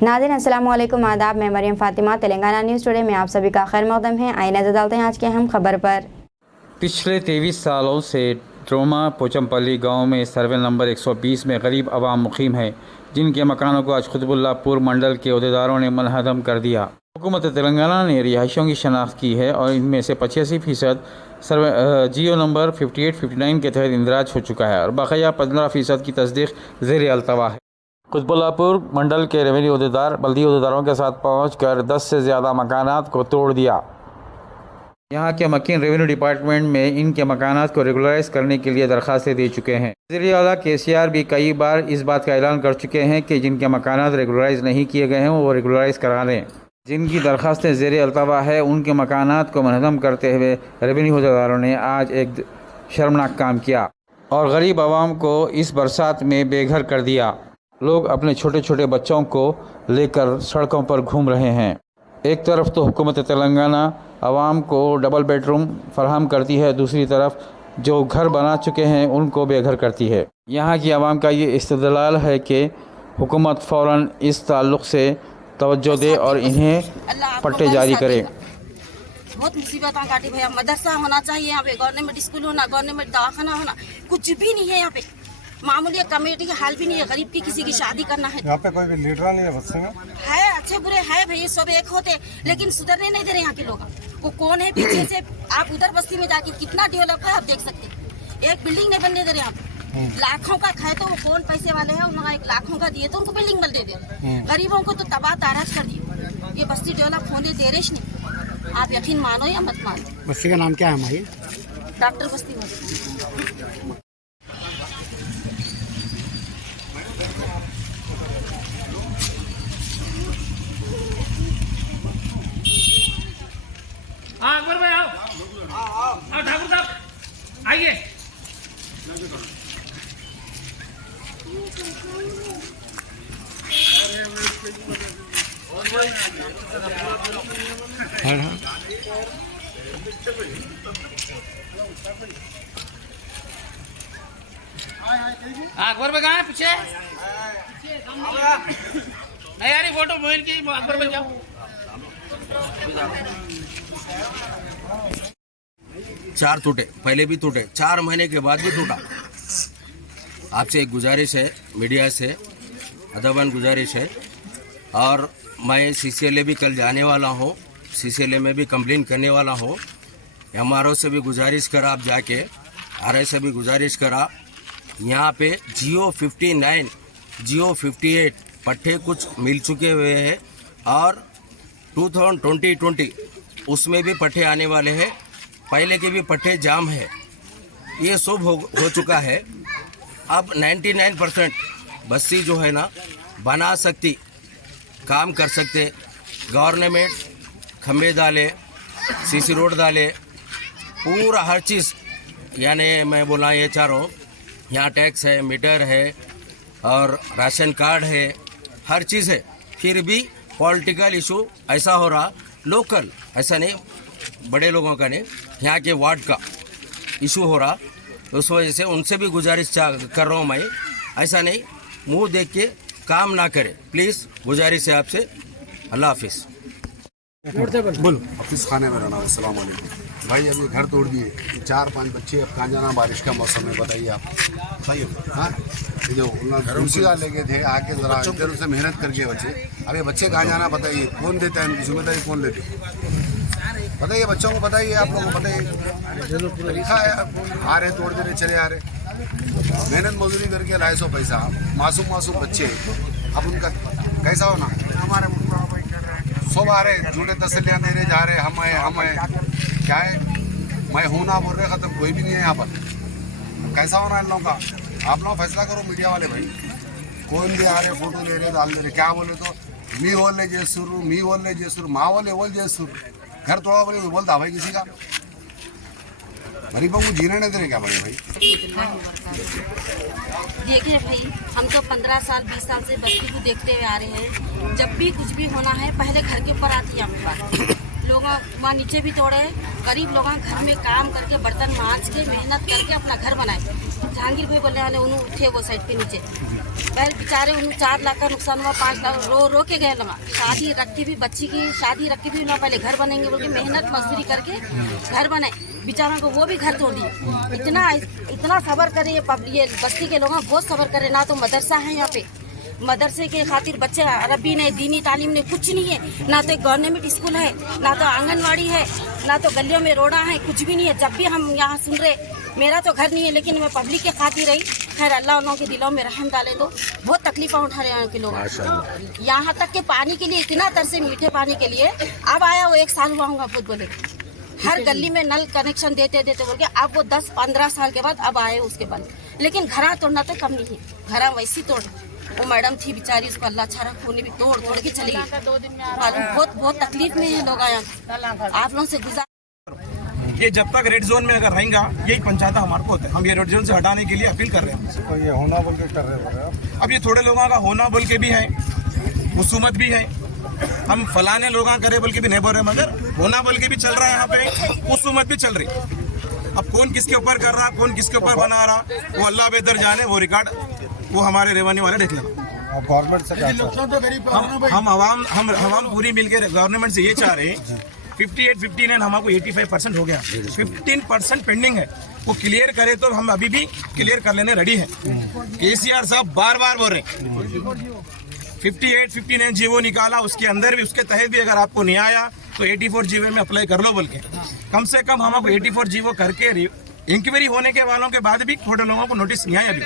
नाज़रीन अस्सलाम वालेकुम, आदाब। मैं मरियम फ़ातिमा, तेलंगाना न्यूज़ टुडे में आप सभी का खैर मक़दम है। आइए नज़र डालते हैं आज के अहम खबर पर। पिछले 23 सालों से ट्रोमा पोचमपल्ली गांव में सर्वे नंबर 120 में गरीब आवाम मुकीम है, जिनके मकानों को आज कुतुबुल्लाहपुर मंडल के अहदेदारों ने मनहदम कर दिया। हुकूमत तेलंगाना ने रिहायशियों की शनाख्त की है और इनमें से 85% सर्वे जियो नंबर 58-59 के तहत इंदराज हो चुका है और बकाया 15% की तस्दीक ज़ेर अल्तवा है। कुतुबुल्लाहपुर मंडल के रेवेन्यू अहदेदार बल्दी अहदेदारों के साथ पहुँच कर 10 से ज़्यादा मकानात को तोड़ दिया। यहाँ के मकीन रेवेन्यू डिपार्टमेंट में इनके मकानात को रेगुलराइज करने के लिए दरखास्तें दे चुके हैं। वज़ीर आला KCR भी कई बार इस बात का ऐलान कर चुके हैं कि जिनके मकानात रेगुलराइज नहीं किए गए हैं वो रेगुलराइज करा लें। जिनकी दरखास्तें ज़ेर अल्तवा है उनके मकानात को मनहदम करते हुए रेवेन्यू अहदेदारों ने आज एक शर्मनाक काम किया और गरीब आवाम को इस बरसात में बेघर कर दिया। लोग अपने छोटे छोटे बच्चों को लेकर सड़कों पर घूम रहे हैं। एक तरफ तो हुकूमत तेलंगाना आवाम को डबल बेडरूम फराहम करती है, दूसरी तरफ जो घर बना चुके हैं उनको बेघर करती है। यहाँ की आवाम का ये इस्तदलाल है कि हुकूमत फ़ौरन इस ताल्लुक़ से तवज्जो दे और इन्हें पट्टे जारी करे। बहुत मुसीबत काटी भैया, मदरसा होना चाहिए यहाँ पे, गवर्नमेंट स्कूल होना, गवर्नमेंट दवाखाना होना, कुछ भी नहीं है यहाँ पे। मामूली कमेटी का हाल भी नहीं है, गरीब की किसी की शादी करना है। यहाँ पे कोई लीडर नहीं है बस्ती में? है अच्छे बुरे है भैया, सब एक होते, लेकिन सुधरने नहीं दे रहे यहाँ के लोग। वो कौन है पीछे से? आप उधर बस्ती में जाके कितना डेवलप है आप देख सकते। एक बिल्डिंग नहीं बनने दे रहे यहाँ पे। लाखों का खाए तो वो कौन पैसे वाले हैं, उन्होंने 1 लाखों का दिए तो उनको बिल्डिंग बन दे दे। गरीबों को तो तबाह ताराज कर दिए। ये बस्ती डेवलप होने दे रहे नहीं। आप यकीन मानो या मत मानो। बस्ती का नाम क्या है हमारी? डॉक्टर बस्ती। अकबर भाई आओ ठाकुर साहब आइए। अकबर भाई कहाँ है? पीछे नहीं यार, फोटो मोबाइल की। अकबर भाई जाओ। 4 टूटे, पहले भी टूटे, 4 महीने के बाद भी टूटा। आपसे एक गुजारिश है, मीडिया से अदबन गुजारिश है, और मैं CCLA भी कल जाने वाला हूँ, CCLA में भी कंप्लेन करने वाला हूँ। MRO से भी गुजारिश करा, आप जाके RI से भी गुजारिश करा। यहाँ पे जियो 59, जियो 58 पट्टे कुछ मिल चुके हुए हैं और 2020 उसमें भी पट्टे आने वाले हैं। पहले के भी पट्टे जाम है, ये सब हो चुका है। अब 99% बस्ती जो है ना बना सकती, काम कर सकते। गवर्नमेंट खंबे डाले, CC रोड डाले, पूरा हर चीज़, यानी मैं बोला ये चाह रहा हूँ, यहाँ टैक्स है, मीटर है और राशन कार्ड है, हर चीज़ है। फिर भी पॉलिटिकल इशू ऐसा हो रहा, लोकल ऐसा नहीं, बड़े लोगों का नहीं, यहाँ के वार्ड का इशू हो रहा। उस वजह से उनसे भी गुजारिश कर रहा हूँ मैं, ऐसा नहीं मुंह देख के काम ना करे, प्लीज़ गुजारिश है आपसे। अल्लाह हाफिज़। बोलो। हाफिज़ खान है मेरा नाम। अस्सलाम वालेकुम भाई। अभी घर तोड़ दिए, 4-5 बच्चे, अब कहाँ जाना? बारिश का मौसम है, बताइए आप। बताइए। हाँ, जो घरों लेके थे आके जरा इधर से मेहनत करके बच्चे, अभी बच्चे कहाँ जाना बताइए? कौन देता है इनकी जिम्मेदारी? कौन लेते? बताइए, बच्चों को बताइए, आप लोगों को बताइए। लिखा है, आ रहे तोड़ दे रहे, चले आ रहे, मेहनत मजदूरी करके 250 पैसा, मासूम बच्चे, अब उनका कैसा होना? हमारे सब आ रहे, झूठे तसल्लियाँ दे रहे जा रहे, हम है क्या है, मैं हूँ ना बोल रहे, ख़त्म, कोई भी नहीं है यहाँ पर। कैसा होना इन लोगों का? आप लोग फैसला करो मीडिया वाले भाई। कौन भी आ रहे, फोटो ले रहे, डाल दे रहे, क्या बोले तो मी बोले जेसुर माँ बोले जेसुर, घर तोड़ा बोले बोलता भाई किसी का? गरीबों को जीने नहीं दे रहे क्या भाई? देखिए भाई, हम तो 15 साल 20 साल से बस्ती को देखते हुए आ रहे हैं। जब भी कुछ भी होना है पहले घर के ऊपर आती है हमारी बात। लोग वहाँ नीचे भी तोड़े, गरीब लोग घर में काम करके बर्तन मांज के मेहनत करके अपना घर बनाए। जहांगीर भाई बोलने वाले उन्होंने उठे वो साइड पे नीचे, पहले बेचारे उन्हें 4 लाख का नुकसान हुआ, 5 लाख रो रो के गए लगा। शादी रख के भी, बच्ची की शादी रख के भी ना पहले घर बनेंगे बोल के मेहनत मजदूरी करके घर बनाए, बेचारा को वो भी घर तोड़ दिए। इतना सब्र करे ये बस्ती के लोग बहुत सब्र करे। ना तो मदरसा है यहाँ पे, मदरसे के खातिर बच्चे अरबी नहीं, दीनी तालीम नहीं, कुछ नहीं है। ना तो गवर्नमेंट स्कूल है, ना तो आंगनवाड़ी है, ना तो गलियों में रोड़ा है, कुछ भी नहीं है। जब भी हम यहाँ सुन रहे, मेरा तो घर नहीं है लेकिन मैं पब्लिक के खातिर रही। खैर अल्लाह उन लोगों के दिलों में रहम डाले। तो बहुत तकलीफें उठा रहे हैं के लोग। यहाँ तक के पानी के लिए इतना तरसे, मीठे पानी के लिए। अब आया वो 1 साल हुआ होगा खुद बोले, हर गली में नल कनेक्शन देते बोल के। अब वो 10-15 साल के बाद अब आए उसके बाद। लेकिन घरा तोड़ना तो कम नहीं है, घरा वैसी तोड़। वो मैडम थी बेचारी, उसको अल्लाह अच्छा रखा, उन्हें भी तोड़ के चली गई। मालूम बहुत तकलीफ में है लोग आया। आप लोगों से गुजार ये जब तक रेड जोन में अगर रहेगा, यही पंचायत हमारे को होता है। हम ये रेड जोन से हटाने के लिए अपील कर रहे हैं। ये होना बोल के कर रहे हैं। अब ये थोड़े लोगों का होना बोल के भी है, हुसूमत भी है। हम फलाने लोग करे बोल के भी नहीं बोल रहे, मगर होना बोल के भी चल रहा है यहाँ पे, हुसूमत भी चल रही। अब कौन किसके ऊपर कर रहा, कौन किसके ऊपर बना रहा, वो अल्लाह बेहतर जाने। वो रिकॉर्ड वो हमारे रेवेन्यू वाले देख लेना। गवर्नमेंट से हम आवाम पूरी मिलकर गवर्नमेंट से ये चाह रहे हैं 58-59 हमको 85% हो गया, 15% पेंडिंग है। वो क्लियर करे तो हम अभी भी क्लियर कर लेने रेडी हैं। केसीआर साहब बार बोल रहे हैं 58-59 जीवो निकाला, उसके अंदर भी, उसके तहत भी अगर आपको नहीं आया तो 84 जीवो में अप्लाई कर लो बोल के। कम से कम हमको 84 जीवो करके इंक्वायरी होने के वालों के बाद भी थोड़े लोगों को नोटिस नहीं आया। अभी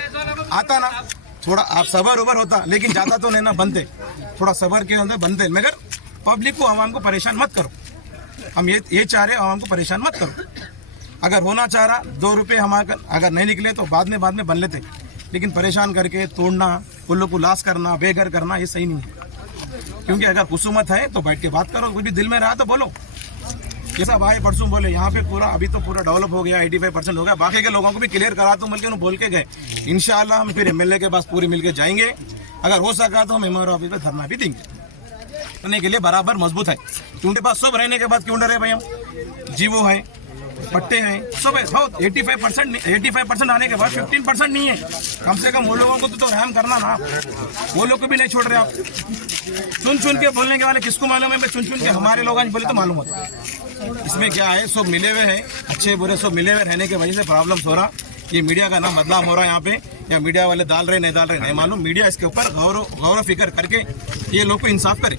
आता ना, थोड़ा आप सबर उबर होता, लेकिन ज़्यादा तो नहीं ना बनते, थोड़ा सबर के अंदर बनते। मगर पब्लिक को, आवाम को परेशान मत करो। हम ये चाह रहे, आवाम को परेशान मत करो। अगर होना चाह रहा 2 रुपये हमारे अगर नहीं निकले तो बाद में बन लेते, लेकिन परेशान करके तोड़ना, उन लोग को लाश करना, बेघर करना, ये सही नहीं है। क्योंकि अगर हुसूमत है तो बैठ के बात करो, कुछ भी दिल में रहा तो बोलो। ये सब आए परसों बोले यहाँ पे पूरा अभी तो पूरा डेवलप हो गया, 85% हो गया, बाकी के लोगों को भी क्लियर करा तो बल्कि उन्होंने बोल के गए। इंशाल्लाह हम फिर एमएलए के पास पूरे मिलकर जाएंगे, अगर हो सका तो हम एमआर ऑफिस पे धरना भी देंगे। करने के लिए बराबर मजबूत है, उनके पास सब रहने के बाद क्यों डरे भाई? हम जीवो है, पट्टे हैं, सब है। 85% आने के बाद 15% नहीं है। कम से कम वो लोगों को तो रहम करना ना, वो लोग को भी नहीं छोड़ रहे आप। चुन के बोलने के वाले किसको मालूम है? चुन के हमारे लोग आज बोले तो मालूम होता है। इसमें क्या है, सब मिले हुए हैं, अच्छे बुरे सब मिले हुए रहने की वजह से प्रॉब्लम्स हो रहा। ये मीडिया का नाम बदनाम हो रहा है यहाँ पे, या मीडिया वाले डाल रहे नहीं मालूम। मीडिया इसके ऊपर गौरव फिक्र करके ये लोग को इंसाफ करे।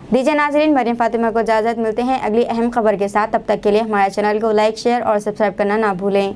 दीजिए नाजरीन, मरियम फातिमा को इजाज़त। मिलते हैं अगली अहम खबर के साथ। तब तक के लिए हमारे चैनल को लाइक, शेयर और सब्सक्राइब करना ना भूलें।